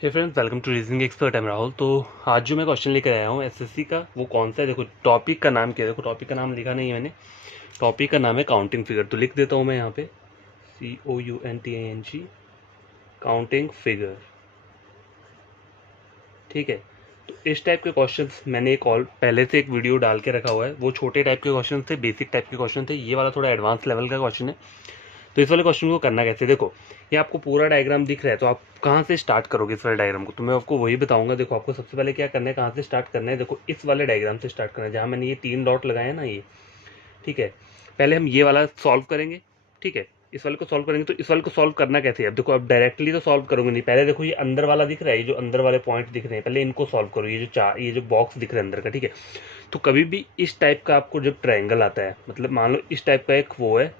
Hey friends, welcome to reasoning expert. I am Rahul. तो आज जो मैं क्वेश्चन लेकर आया हूँ एसएससी का, वो कौन सा है? देखो टॉपिक का नाम क्या है। देखो टॉपिक का नाम लिखा नहीं है मैंने। टॉपिक का नाम है काउंटिंग फिगर। तो लिख देता हूँ मैं यहाँ पे COUNTING, काउंटिंग फिगर। ठीक है। तो इस टाइप के क्वेश्चंस मैंने एक और पहले से एक वीडियो डाल के रखा हुआ है। वो छोटे टाइप के क्वेश्चन थे, बेसिक टाइप के क्वेश्चन थे। ये वाला थोड़ा एडवांस लेवल का क्वेश्चन है। तो इस वाले क्वेश्चन को करना कैसे, देखो ये आपको पूरा डायग्राम दिख रहा है, तो आप कहाँ से स्टार्ट करोगे इस वाले डायग्राम को? तो मैं आपको वही बताऊंगा। देखो आपको सबसे पहले क्या करना है, कहाँ से स्टार्ट करना है। देखो इस वाले डायग्राम से स्टार्ट करना है, जहाँ मैंने ये 3 डॉट लगाए हैं ना, ये ठीक है। पहले हम ये वाला सॉल्व करेंगे। ठीक है, इस वाले को सॉल्व करेंगे। तो इस वाले को सॉल्व करना कैसे है? अब देखो, अब डायरेक्टली तो सॉल्व करोगे नहीं। पहले देखो ये अंदर वाला दिख रहा है, ये जो अंदर वाले पॉइंट दिख रहे हैं, पहले इनको सॉल्व करो। ये जो बॉक्स दिख रहा है अंदर का, ठीक है। तो कभी भी इस टाइप का आपको जब ट्रायंगल आता है, मतलब मान लो इस टाइप का एक वो है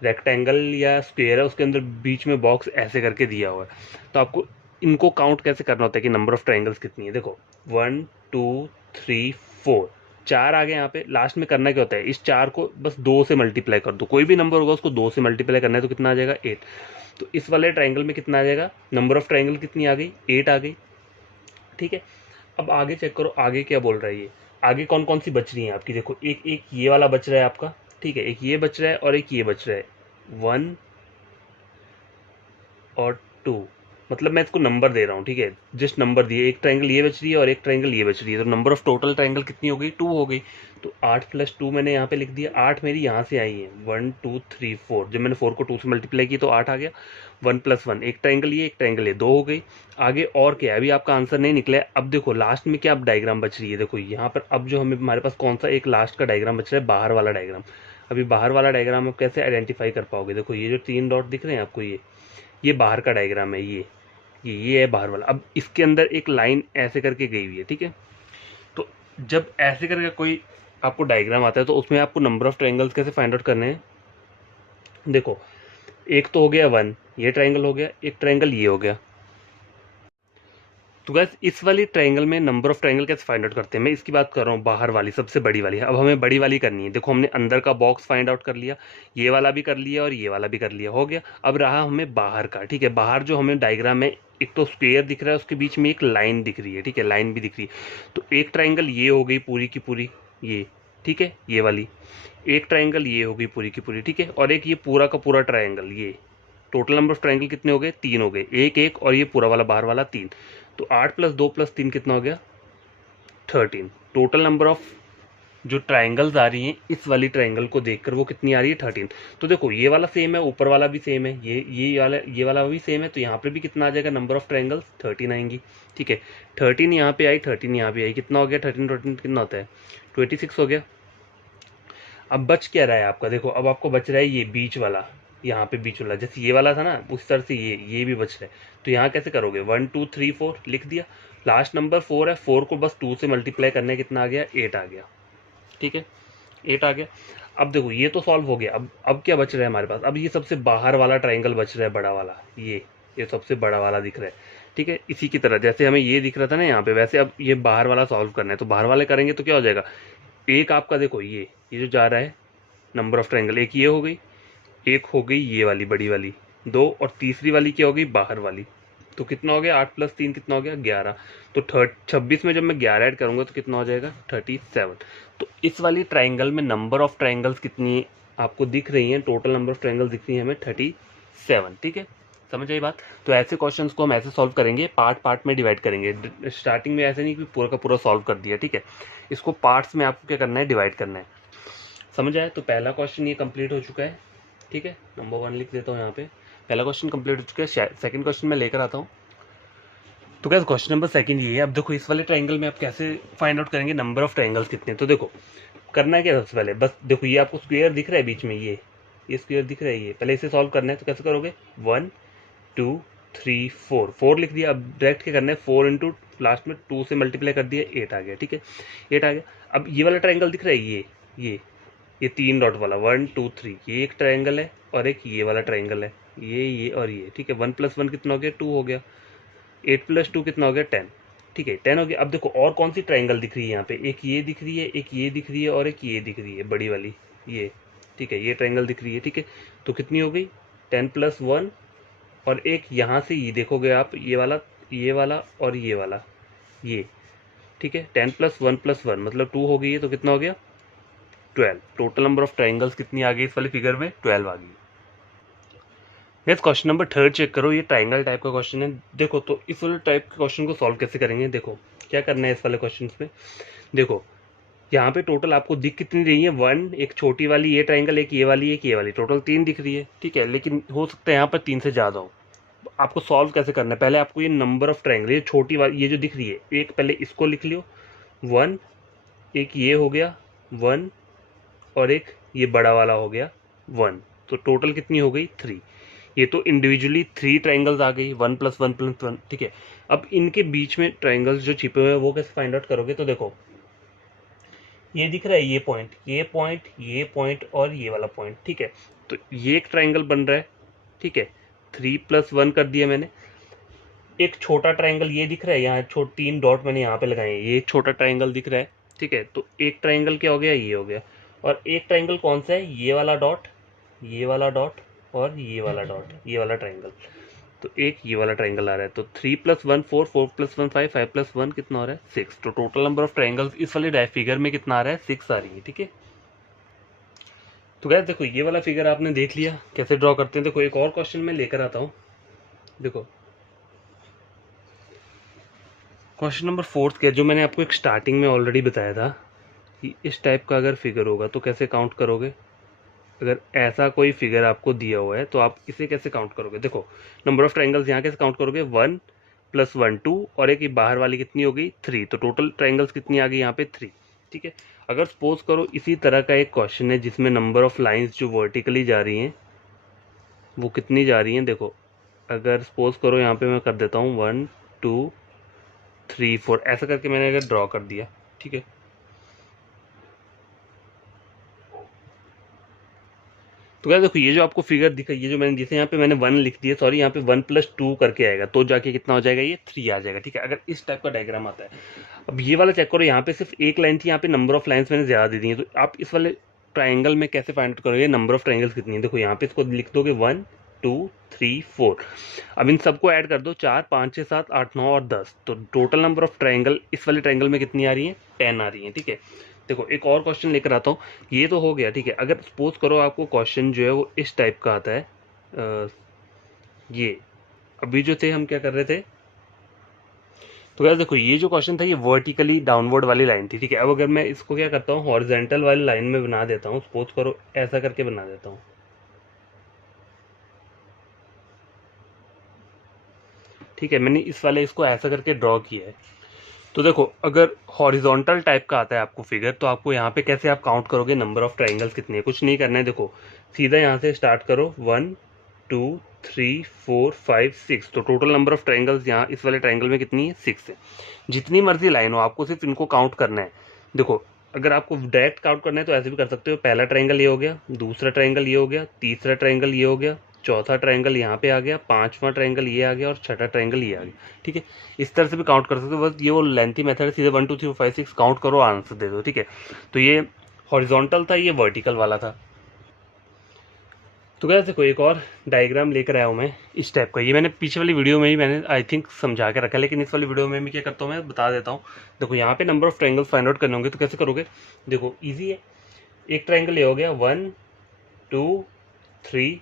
रेक्टेंगल या स्क्वेयर है, उसके अंदर बीच में बॉक्स ऐसे करके दिया हुआ है, तो आपको इनको काउंट कैसे करना होता है कि नंबर ऑफ ट्रायंगल्स कितनी है। देखो 1 2 3 4, 4 आ गए। यहाँ पे लास्ट में करना क्या होता है, इस 4 को बस 2 से मल्टीप्लाई कर दो। कोई भी नंबर होगा उसको 2 से मल्टीप्लाई करना है, तो कितना आ जाएगा 8। तो इस वाले ट्रायंगल में कितना आ जाएगा, नंबर ऑफ ट्रायंगल कितनी आ गई, 8 आ गई। ठीक है। अब आगे चेक करो, आगे क्या बोल रहा है ये। आगे कौन कौन सी बच रही है आपकी? देखो एक एक ये वाला बच रहा है आपका, ठीक है। एक ये बच रहा है और एक ये बच रहा है, 1 और 2। मतलब मैं इसको नंबर दे रहा हूँ, ठीक है। जस्ट नंबर दिए, एक ट्रायंगल ये बच रही है और एक ट्रायंगल ये बच रही है। तो नंबर ऑफ टोटल ट्रायंगल कितनी हो गई, 2 हो गई। तो 8 + 2 मैंने यहाँ पे लिख दिया। 8 मेरी यहाँ से आई है, 1 2 3 4। जब मैंने 4 को 2 से मल्टीप्लाई की तो 8 आ गया। 1 + 1, एक ट्रायंगल ये एक ट्रायंगल ये, 2 हो गई। आगे और क्या है, अभी आपका आंसर नहीं निकला है। अब देखो लास्ट में क्या अब डायग्राम बच रही है। देखो यहाँ पर अब जो हमें हमारे पास कौन सा एक लास्ट का डायग्राम बच रहा है, बाहर वाला डायग्राम। अभी बाहर वाला डायग्राम आप कैसे आइडेंटिफाई कर पाओगे? देखो ये जो 3 डॉट दिख रहे हैं आपको, ये बाहर का डायग्राम है। ये है बाहर वाला। अब इसके अंदर एक लाइन ऐसे करके गई हुई है, ठीक है। तो जब ऐसे करके कोई आपको डायग्राम आता है, तो उसमें आपको नंबर ऑफ ट्रायंगल्स कैसे फाइंड आउट करने हैं। देखो एक तो हो गया 1, ये ट्रायंगल हो गया। एक ट्रायंगल ये हो गया। तो गैस इस वाली ट्रायंगल में नंबर ऑफ ट्रायंगल कैसे फाइंड आउट करते हैं, मैं इसकी बात कर रहा हूँ, बाहर वाली सबसे बड़ी वाली। अब हमें बड़ी वाली करनी है। देखो हमने अंदर का बॉक्स फाइंड आउट कर लिया, ये वाला भी कर लिया और ये वाला भी कर लिया, हो गया। अब रहा हमें बाहर का, ठीक है। बाहर जो हमें डायग्राम में एक तो स्क्वेयर दिख रहा है, उसके बीच में एक लाइन दिख रही है, ठीक है, लाइन भी दिख रही है। तो एक ट्रायंगल ये हो गई पूरी की पूरी, ये ठीक है, ये वाली। एक ट्रायंगल ये हो गई पूरी की पूरी, ठीक है। और एक ये पूरा का पूरा ट्रायंगल, ये टोटल नंबर ऑफ ट्रायंगल कितने हो गए, 3 हो गए। एक एक और ये पूरा वाला बाहर वाला 3। तो 8 + 2 + 3 कितना हो गया, 13। टोटल नंबर ऑफ जो ट्रायंगल्स आ रही हैं इस वाली ट्रायंगल को देखकर, वो कितनी आ रही है, 13। तो देखो ये वाला सेम है, ऊपर वाला भी सेम है, ये वाला भी सेम है। तो यहाँ पे भी कितना आ जाएगा, नंबर ऑफ ट्रायंगल्स 13 आएंगी, ठीक है। 13 यहाँ पे आई, 13 यहाँ पे आई, कितना हो गया, 13 13 कितना होता है, 26 हो गया। अब बच क्या रहा है आपका, देखो अब आपको बच रहा है ये बीच वाला, यहाँ पे बीच वाला, जैसे ये वाला था ना उस तरह से ये भी बच रहा है। तो यहाँ कैसे करोगे, 1 2 3 4 लिख दिया। लास्ट नंबर 4 है, 4 को बस 2 से मल्टीप्लाई करने कितना आ गया, 8 आ गया, ठीक है, 8 आ गया। अब देखो ये तो सॉल्व हो गया। अब क्या बच रहा है हमारे पास, अब ये सबसे बाहर वाला ट्राइंगल बच रहा है, बड़ा वाला, ये सबसे बड़ा वाला दिख रहा है, ठीक है। इसी की तरह जैसे हमें ये दिख रहा था ना यहाँ पे, वैसे अब ये बाहर वाला सॉल्व करना है। तो बाहर वाले करेंगे तो क्या हो जाएगा, एक आपका देखो ये जो जा रहा है नंबर ऑफ ट्रायंगल, एक ये हो गई, एक हो गई ये वाली बड़ी वाली, दो, और तीसरी वाली क्या हो गई, बाहर वाली। तो कितना हो गया, 8 + 3 कितना हो गया, 11। तो 26 में जब मैं 11 ऐड करूंगा तो कितना हो जाएगा, 37। तो इस वाली ट्राइंगल में नंबर ऑफ ट्राइंगल्स कितनी आपको दिख रही हैं, टोटल नंबर ऑफ ट्राइंगल्स दिख रही है हमें 37, ठीक है। समझ आई बात? तो ऐसे क्वेश्चंस को हम ऐसे सॉल्व करेंगे, पार्ट पार्ट में डिवाइड करेंगे। स्टार्टिंग में ऐसे नहीं कि पूरा का पूरा सॉल्व कर दिया, ठीक है। इसको पार्ट्स में आपको क्या करना है, डिवाइड करना है। समझ आए? तो पहला क्वेश्चन ये कंप्लीट हो चुका है, ठीक है। नंबर 1 लिख देता हूँ यहाँ पे, पहला क्वेश्चन कंप्लीट हो चुका है। सेकंड क्वेश्चन मैं लेकर आता हूँ। तो क्या क्वेश्चन नंबर सेकंड ये है। अब देखो इस वाले ट्रायंगल में आप कैसे फाइंड आउट करेंगे नंबर ऑफ ट्रायंगल्स कितने। तो देखो करना है क्या, सबसे पहले बस देखो ये आपको स्क्वायर दिख रहा है बीच में, ये स्क्वायर दिख रहा है, ये पहले इसे सॉल्व करना है। तो कैसे करोगे, 1 2 3 4, 4 लिख दिया। अब डायरेक्ट क्या करना है, 4 इंटू लास्ट में 2 से मल्टीप्लाई कर दिया, 8 आ गया, ठीक है, 8 आ गया। अब ये वाला ट्रायंगल दिख रहा है, ये 3 डॉट वाला, 1 2 3, ये एक ट्रायंगल है और एक ये वाला ट्रायंगल है, ये और ये, ठीक है। 1 + 1 कितना हो गया, 2 हो गया। 8 + 2 कितना हो गया, 10, ठीक है, 10 हो गया। अब देखो और कौन सी ट्रायंगल दिख रही है यहाँ पे, एक ये दिख रही है, एक ये दिख रही है और एक ये दिख रही है बड़ी वाली, ये, ठीक है, ये ट्रायंगल दिख रही है, ठीक है। तो कितनी हो गई, 10 + 1, और एक यहाँ से ये देखोगे आप, ये वाला ये वाला और ये वाला, ये ठीक है। 10 + 1 + 1 मतलब 2 हो गई है, तो कितना हो गया 12। टोटल नंबर ऑफ ट्राइंगल्स कितनी आ गई इस वाले फिगर में, 12 आ गई। नेक्स्ट क्वेश्चन नंबर 3 चेक करो, ये ट्राइंगल टाइप का क्वेश्चन है। देखो तो इस वाले टाइप के क्वेश्चन को सॉल्व कैसे करेंगे, देखो क्या करना है इस वाले क्वेश्चन में। देखो यहाँ पे टोटल आपको दिख कितनी रही है, 1, एक छोटी वाली ये ट्राइंगल, एक ये वाली, टोटल 3 दिख रही है, ठीक है। लेकिन हो सकता है यहाँ पर 3 से ज़्यादा हो। आपको सॉल्व कैसे करना है, पहले आपको ये नंबर ऑफ ट्राइंगल, ये छोटी वाली ये जो दिख रही है, एक पहले इसको लिख लियो 1, एक ये हो गया 1, और एक ये बड़ा वाला हो गया 1, तो टोटल कितनी हो गई 3। ये तो इंडिविजुअली 3 ट्राइंगल्स आ गई, 1 + 1 + 1, ठीक है। अब इनके बीच में ट्राइंगल्स जो छिपे हुए हैं वो कैसे फाइंड आउट करोगे, तो देखो ये दिख रहा है, ये पॉइंट, ये पॉइंट, ये पॉइंट और ये वाला पॉइंट, ठीक है। तो ये एक ट्राइंगल बन रहा है, ठीक है, 3 + 1 कर दिया मैंने। एक छोटा ट्राइंगल ये दिख रहा है, यहाँ 3 डॉट मैंने यहाँ पे लगाए हैं, ये एक छोटा ट्राइंगल दिख रहा है, ठीक है। तो एक ट्राइंगल क्या हो गया, ये हो गया। और एक ट्राइंगल कौन सा है, ये वाला डॉट, ये वाला डॉट और ये वाला डॉट, ये वाला ट्राइंगल। तो एक ये वाला ट्राइंगल आ रहा है, तो 3 + 1 4, 4 + 1 5, 5 + 1 कितना हो रहा है 6। तो टोटल नंबर ऑफ ट्राइंगल्स इस वाले फिगर में कितना आ रहा है 6 आ रही है, ठीक है। तो गाइस देखो ये वाला फिगर आपने देख लिया कैसे ड्रॉ करते हैं। देखो एक और क्वेश्चन मैं लेकर आता हूँ। देखो क्वेश्चन नंबर 4 के जो मैंने आपको एक स्टार्टिंग में ऑलरेडी बताया था कि इस टाइप का अगर फिगर होगा तो कैसे काउंट करोगे। अगर ऐसा कोई फिगर आपको दिया हुआ है तो आप इसे कैसे काउंट करोगे। देखो नंबर ऑफ ट्राइंगल्स यहाँ कैसे काउंट करोगे, 1 + 1 2 और एक बाहर वाली कितनी हो गई 3। तो टोटल ट्राइंगल्स कितनी आ गई यहाँ पे 3, ठीक है। अगर सपोज करो इसी तरह का एक क्वेश्चन है जिसमें नंबर ऑफ लाइंस जो वर्टिकली जा रही हैं वो कितनी जा रही हैं। देखो अगर सपोज करो यहाँ पे मैं कर देता हूँ 1 2 3 4 ऐसा करके मैंने अगर ड्रॉ कर दिया, ठीक है। तो क्या देखो ये जो आपको फिगर दिखा, ये जो मैंने जैसे यहाँ पे मैंने 1 लिख दिया, सॉरी यहाँ पे 1 + 2 करके आएगा तो जाके कितना हो जाएगा, ये 3 आ जाएगा, ठीक है। अगर इस टाइप का डायग्राम आता है। अब ये वाला चेक करो, यहाँ पे सिर्फ एक लाइन थी, यहाँ पे नंबर ऑफ लाइन्स मैंने ज़्यादा दे दी है। तो आप इस वाले ट्राइंगल में कैसे फाइंड आउट करोगे नंबर ऑफ ट्राइंगल्स कितनी है। देखो यहाँ पे इसको लिख दोगे 1 2 3 4। अब इन सबको ऐड कर दो, 4 5 6 7 8 9 और 10। तो टोटल नंबर ऑफ ट्राइंगल इस वाले ट्राइंगल में कितनी आ रही है, 10 आ रही है, ठीक है। देखो एक और क्वेश्चन लेकर आता हूँ, ये तो हो गया, ठीक है। अगर सपोज करो आपको क्वेश्चन जो है वो इस टाइप का आता है, ये अभी जो थे हम क्या कर रहे थे। तो यार देखो ये जो क्वेश्चन था ये वर्टिकली डाउनवर्ड वाली लाइन थी, ठीक है। अब अगर मैं इसको क्या करता हूँ हॉरिजॉन्टल वाली लाइन में बना देता हूँ, सपोज करो ऐसा करके बना देता हूँ, ठीक है। मैंने इस वाले इसको ऐसा करके ड्रॉ किया है। तो देखो अगर हॉरिजॉन्टल टाइप का आता है आपको फिगर, तो आपको यहाँ पे कैसे आप काउंट करोगे नंबर ऑफ ट्राइंगल्स कितने हैं। कुछ नहीं करना है, देखो सीधा यहाँ से स्टार्ट करो 1 2 3 4 5 6। तो टोटल नंबर ऑफ ट्राइंगल्स यहाँ इस वाले ट्राइंगल में कितनी है 6 है। जितनी मर्जी लाइन हो आपको सिर्फ इनको काउंट करना है। देखो अगर आपको डायरेक्ट काउंट करना है तो ऐसे भी कर सकते हो, पहला ट्राइंगल ये हो गया, दूसरा ट्राइंगल ये हो गया, तीसरा ट्राइंगल ये हो गया, चौथा ट्राइंगल यहाँ पे आ गया, पांचवा ट्राइंगल ये आ गया और छठा ट्राइंगल ये आ गया, ठीक है। इस तरह से भी काउंट कर सकते हो, बस ये वो लेंथी मेथड है, सीधे 1 2 3 4 5 6 काउंट करो आंसर दे दो, ठीक है। तो ये हॉरिजॉन्टल था, ये वर्टिकल वाला था। तो क्या देखो एक और डायग्राम लेकर आया हूँ मैं इस टाइप का। ये मैंने पीछे वाली वीडियो में ही मैंने आई थिंक समझा के रखा है, लेकिन इस वाली वीडियो में भी क्या करता हूँ मैं बता देता हूँ। देखो यहाँ पे number of triangles find out करने होंगे तो कैसे करोगे। देखो ईजी है, एक ट्राइंगल ये हो गया 1 2 3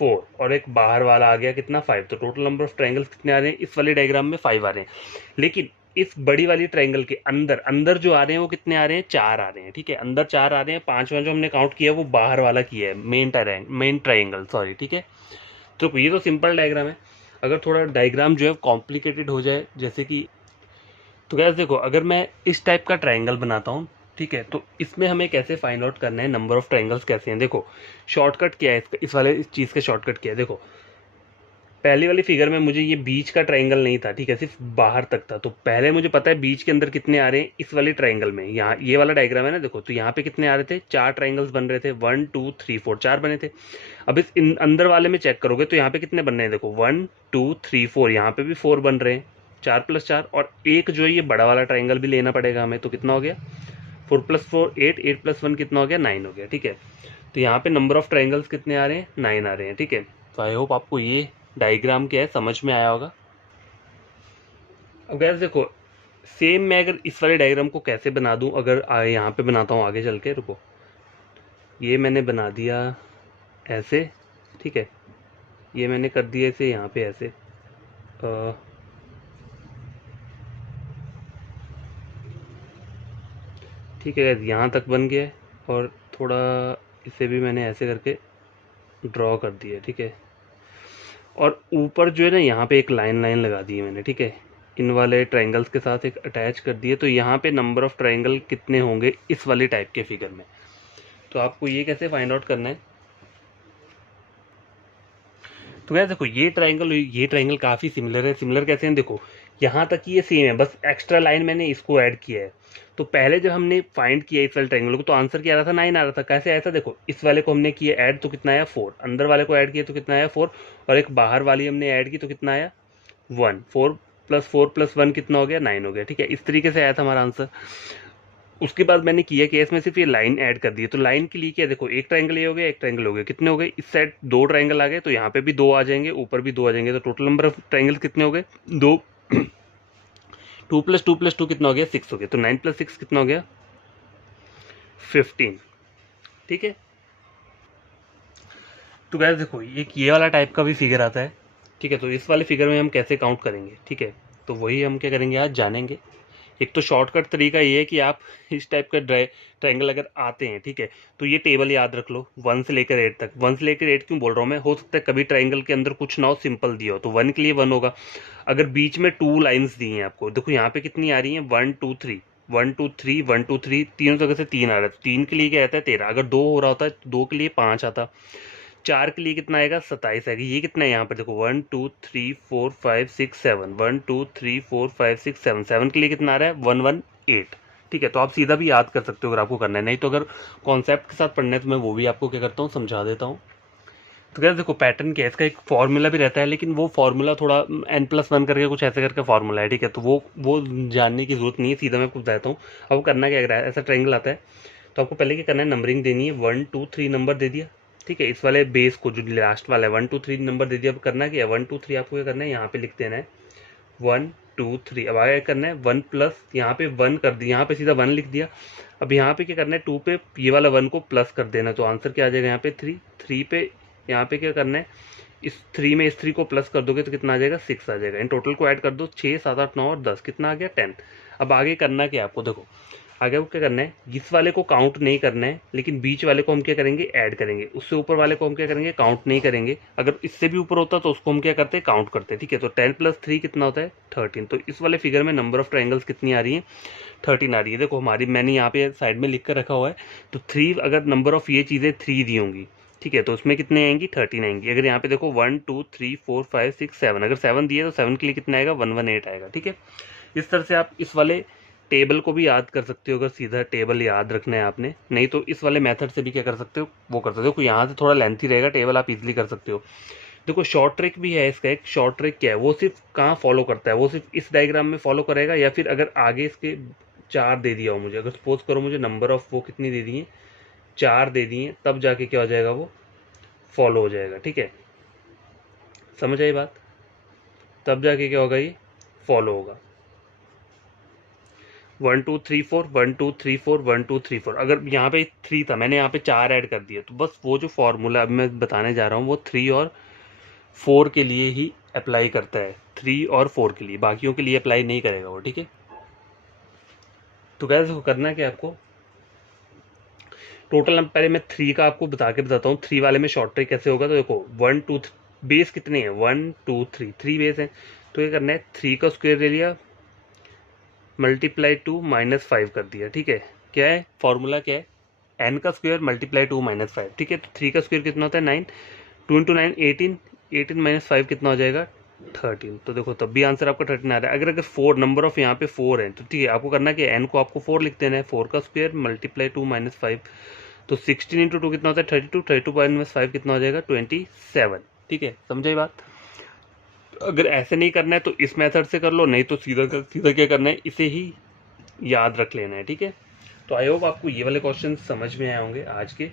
4 और एक बाहर वाला आ गया कितना 5। तो टोटल नंबर ऑफ ट्राइंगल्स कितने आ रहे हैं इस वाले डायग्राम में 5 आ रहे हैं। लेकिन इस बड़ी वाली ट्राइंगल के अंदर अंदर जो आ रहे हैं वो कितने आ रहे हैं 4 आ रहे हैं, ठीक है। अंदर 4 आ रहे हैं, पांचवा जो हमने काउंट किया वो बाहर वाला किया है, मेन ट्राइंगल सॉरी, ठीक है। तो ये तो सिंपल डायग्राम है। अगर थोड़ा डायग्राम जो है कॉम्प्लिकेटेड हो जाए, जैसे कि तो गैस देखो अगर मैं इस टाइप का ट्राइंगल बनाता हूँ, ठीक है, तो इसमें हमें कैसे फाइंड आउट करना है नंबर ऑफ ट्राइंगल्स कैसे हैं। देखो शॉर्टकट क्या है इसका, इस वाले इस चीज़ का शॉर्टकट क्या है। देखो पहली वाली फिगर में मुझे ये बीच का ट्राइंगल नहीं था, ठीक है, सिर्फ बाहर तक था। तो पहले मुझे पता है बीच के अंदर कितने आ रहे हैं इस वाले ट्राइंगल में। यहाँ ये वाला डायग्राम है ना, देखो तो यहाँ पे कितने आ रहे थे 4 ट्राइंगल्स बन रहे थे, 1 2 3 4 4 बने थे। अब इस अंदर वाले में चेक करोगे तो यहाँ पे कितने बन रहे हैं, देखो 1 2 3 4, यहाँ पे भी 4 बन रहे हैं, 4 + 4 और एक जो है ये बड़ा वाला ट्राइंगल भी लेना पड़ेगा हमें। तो कितना हो गया 4 + 4 8, 8 + 1 कितना हो गया 9 हो गया, ठीक है। तो यहाँ पे नंबर ऑफ ट्राइंगल्स कितने आ रहे हैं 9 आ रहे हैं, ठीक है। तो आई होप आपको ये डायग्राम क्या है समझ में आया होगा। अब गैस देखो, सेम मैं अगर इस वाले डायग्राम को कैसे बना दूं, अगर यहाँ पे बनाता हूँ आगे चल के, रुको, ये मैंने बना दिया ऐसे, ठीक है, ये मैंने कर दिया इसे यहाँ पे ऐसे, ठीक है, यहाँ तक बन गया है, और थोड़ा इसे भी मैंने ऐसे करके ड्रॉ कर दिया, ठीक है, और ऊपर जो है ना यहाँ पे एक लाइन लाइन लगा दी है मैंने, ठीक है, इन वाले ट्रायंगल्स के साथ एक अटैच कर दिए, तो यहाँ पे नंबर ऑफ ट्रायंगल कितने होंगे इस वाले टाइप के फिगर में। तो आपको ये कैसे फाइंड आउट करना है, तो यार देखो ये ट्रायंगल काफ़ी सिमिलर है। सिमिलर कैसे हैं, देखो यहाँ तक ये सेम है, बस एक्स्ट्रा लाइन मैंने इसको ऐड किया है। तो पहले जब हमने फाइंड किया इस वाले ट्रायंगल को, तो आंसर क्या आ रहा था, 9 आ रहा था। कैसे आया था, देखो इस वाले को हमने किया ऐड तो कितना आया 4, अंदर वाले को ऐड किया तो कितना आया 4, और एक बाहर वाली हमने ऐड की तो कितना आया 1, 4 + 4 + 1 कितना हो गया 9 हो गया, ठीक है, इस तरीके से आया था हमारा आंसर। उसके बाद मैंने किया कि इसमें सिर्फ ये लाइन ऐड कर दी, तो लाइन के लिए क्या, देखो एक ट्रायंगल ये हो गया, एक ट्रायंगल हो गया, कितने हो गए, इस साइड 2 ट्रायंगल आ गए, तो यहाँ पे भी 2 आ जाएंगे, ऊपर भी 2 आ जाएंगे, तो टोटल नंबर ऑफ ट्रायंगल कितने हो गए 2। 2 + 2 + 2 कितना हो गया 6 हो गया, तो 9 + 6 कितना हो गया 15, ठीक है। तो गाइस देखो एक ये वाला टाइप का भी फिगर आता है, ठीक है, तो इस वाले फिगर में हम कैसे काउंट करेंगे, ठीक है, तो वही हम क्या करेंगे आज जानेंगे। एक तो शॉर्टकट तरीका ये है कि आप इस टाइप का ट्रायंगल अगर आते हैं, ठीक है, तो ये टेबल याद रख लो 1 से लेकर 8 तक। 1 से लेकर 8 क्यों बोल रहा हूँ मैं, हो सकता है कभी ट्रायंगल के अंदर कुछ ना हो, सिंपल दिया हो, तो 1 के लिए 1 होगा। अगर बीच में 2 लाइन्स दी हैं आपको, देखो यहाँ पे कितनी आ रही हैं 1 2 3 1 2 3 1 2 3, तीनों जगह से 3 आ रहा है, 3 के लिए क्या आता है 13। अगर 2 हो रहा होता है तो 2 के लिए 5 आता, 4 के लिए कितना आएगा 27 आएगा। ये कितना है यहाँ पर देखो 1 2 3 4 5 6 7, 1 2 3 4 5 6 7, 7 के लिए कितना आ रहा है 118, ठीक है। तो आप सीधा भी याद कर सकते हो अगर आपको करना है, नहीं तो अगर कॉन्सेप्ट के साथ पढ़ना है तो मैं वो भी आपको क्या करता हूँ समझा देता हूँ। तो क्या देखो पैटर्न क्या है, इसका एक फॉर्मूला भी रहता है, लेकिन वो फॉर्मूला थोड़ा n+1 करके कुछ ऐसे करके फॉर्मूला है, ठीक है, तो वो जानने की जरूरत नहीं है, सीधा मैं आपको बताता हूँ। अब करना क्या है, ऐसा ट्रायंगल आता है तो आपको पहले क्या करना है, नंबरिंग देनी है, 1 2 3 नंबर दे दिया, ठीक है, इस वाले बेस को जो लास्ट वाला है 1 2 3 नंबर दे दिया। अब करना क्या है 1 2 3 आपको क्या करना है, यहाँ पे लिख देना है 1 2 3। अब आगे करना है 1 प्लस, यहाँ पे 1 कर दिया, यहाँ पे सीधा 1 लिख दिया। अब यहाँ पे क्या करना है 2 पे ये वाला 1 को प्लस कर देना, तो आंसर क्या आ जाएगा यहाँ पे 3। 3 पे यहाँ पे क्या करना है, इस 3 में इस 3 को प्लस कर दोगे तो कितना आ जाएगा 6 आ जाएगा। इन टोटल को ऐड कर दो 6 7 8 9 और 10, कितना आ गया 10। अब आगे करना क्या आपको, देखो आगे को क्या करना है, इस वाले को काउंट नहीं करना है, लेकिन बीच वाले को हम क्या करेंगे ऐड करेंगे, उससे ऊपर वाले को हम क्या करेंगे काउंट नहीं करेंगे। अगर इससे भी ऊपर होता तो उसको हम क्या करते हैं काउंट करते हैं, ठीक है। तो 10 + 3 कितना होता है 13। तो इस वाले फिगर में नंबर ऑफ ट्रायंगल्स कितनी आ रही है 13 आ रही है। देखो हमारी मैंने यहाँ पे साइड में लिख कर रखा हुआ है, तो 3 अगर नंबर ऑफ ये चीज़ें 3 दी होंगी, ठीक है, तो उसमें कितने आएंगी 13 आएंगी। अगर यहाँ पे देखो 1 2 3 4 5 6 7, अगर 7 दिए तो 7 के लिए कितना आएगा 118 आएगा, ठीक है। इस तरह से आप इस वाले टेबल को भी याद कर सकते हो, अगर सीधा टेबल याद रखना है आपने, नहीं तो इस वाले मेथड से भी क्या कर सकते हो वो कर सकते हो। यहाँ से थोड़ा लेंथी रहेगा टेबल, आप इजीली कर सकते हो। देखो शॉर्ट ट्रिक भी है इसका, एक शॉर्ट ट्रिक क्या है, वो सिर्फ कहाँ फॉलो करता है, वो सिर्फ इस डायग्राम में फॉलो करेगा, या फिर अगर आगे इसके 4 दे दिया हो मुझे, अगर सपोज करो मुझे नंबर ऑफ वो कितनी दे दी है 4 दे दी है, तब जाके क्या हो जाएगा वो फॉलो हो जाएगा, ठीक है, समझ आई बात, तब जाके क्या होगा ये फॉलो होगा। 1 2 3 4 1 2 3 4 1 2 3 4, अगर यहाँ पे 3 था मैंने यहाँ पे 4 ऐड कर दिया, तो बस वो जो फॉर्मूला अब मैं बताने जा रहा हूँ वो 3 और 4 के लिए ही अप्लाई करता है, 3 और 4 के लिए, बाकियों के लिए अप्लाई नहीं करेगा वो, ठीक है। तो गाइस देखो करना है कि आपको टोटल, पहले मैं 3 का आपको बताता हूँ 3 वाले में शॉर्ट ट्रिक कैसे होगा। तो देखो 1 2 बेस कितने हैं 1 2 3, 3 बेस हैं, तो ये करना है 3 का स्क्वायर ले लिया मल्टीप्लाई 2 -5 कर दिया, ठीक है। क्या है फॉर्मूला क्या है, n का स्क्वायर मल्टीप्लाई 2 -5, ठीक है। तो 3 का स्क्वायर कितना होता है 9, 2 × 9 18, 18 - 5 कितना हो जाएगा 13। तो देखो तब भी आंसर आपका 13 आ रहा है। अगर 4 नंबर ऑफ यहाँ पे 4 है तो ठीक है, आपको करना कि n को आपको 4 लिख देना है, 4 का स्क्वायर मल्टीप्लाई 2 -5, तो 16 × 2 कितना होता है 32, 32 - 5 कितना हो जाएगा 27, ठीक है, समझे बात। अगर ऐसे नहीं करना है तो इस मेथड से कर लो, नहीं तो सीधा क्या करना है इसे ही याद रख लेना है, ठीक है। तो आई होप आपको ये वाले क्वेश्चन समझ में आए होंगे आज के।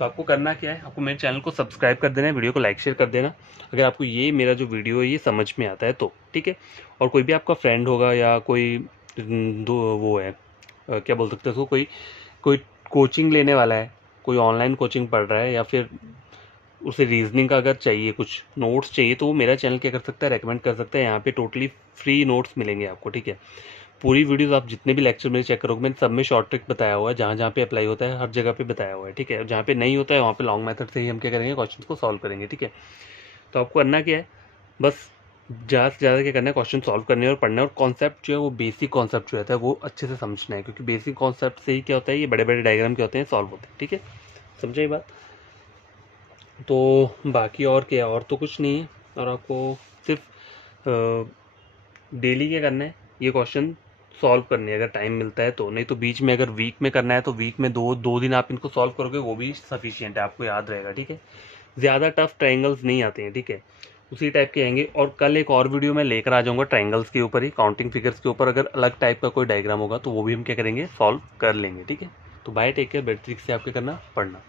तो आपको करना क्या है, आपको मेरे चैनल को सब्सक्राइब कर देना है, वीडियो को लाइक शेयर कर देना अगर आपको ये मेरा जो वीडियो है ये समझ में आता है तो, ठीक है। और कोई भी आपका फ्रेंड होगा या कोई दो वो है क्या बोल सकते हैं उसको, कोई कोई कोचिंग लेने वाला है, कोई ऑनलाइन कोचिंग पढ़ रहा है, या फिर उसे रीजनिंग का अगर चाहिए, कुछ नोट्स चाहिए, तो वो मेरा चैनल क्या कर सकता है, रेकमेंड कर सकता है। यहाँ पे टोटली फ्री नोट्स मिलेंगे आपको, ठीक है। पूरी वीडियोस आप जितने भी लेक्चर मेरे चेक करोगे, मैंने सब में शॉर्ट ट्रिक बताया हुआ है, जहाँ जहाँ पे अप्लाई होता है हर जगह पे बताया हुआ है, ठीक है। जहाँ पे नहीं होता है वहाँ पे लॉन्ग मेथड से ही हम क्या करेंगे, क्वेश्चन को सॉल्व करेंगे, ठीक है। तो आपको करना क्या है, बस ज़्यादा से ज़्यादा क्या करना है, क्वेश्चन सॉल्व करने और पढ़ना है, और कॉन्सेप्ट जो है वो बेसिक कॉन्सेप्ट जो रहता है वो अच्छे से समझना है, क्योंकि बेसिक कॉन्सेप्ट से ही क्या होता है, ये बड़े बड़े डायग्राम क्या होते हैं, सॉल्व होते हैं, ठीक है। समझे ये बात। तो बाकी और क्या, और तो कुछ नहीं है, और आपको सिर्फ डेली क्या करना है, ये क्वेश्चन सॉल्व करने हैं अगर टाइम मिलता है तो, नहीं तो बीच में अगर वीक में करना है तो वीक में दो दिन आप इनको सॉल्व करोगे वो भी सफिशिएंट है, आपको याद रहेगा, ठीक है। ज़्यादा टफ ट्रायंगल्स नहीं आते हैं, ठीक है, उसी टाइप के आएंगे। और कल एक और वीडियो मैं लेकर आ जाऊंगा ट्रायंगल्स के ऊपर ही, काउंटिंग फिगर्स के ऊपर अगर अलग टाइप का कोई डायग्राम होगा तो वो भी हम क्या करेंगे, सॉल्व कर लेंगे, ठीक है। तो बाय, टेक केयर, बेटर से आपके करना, पढ़ना।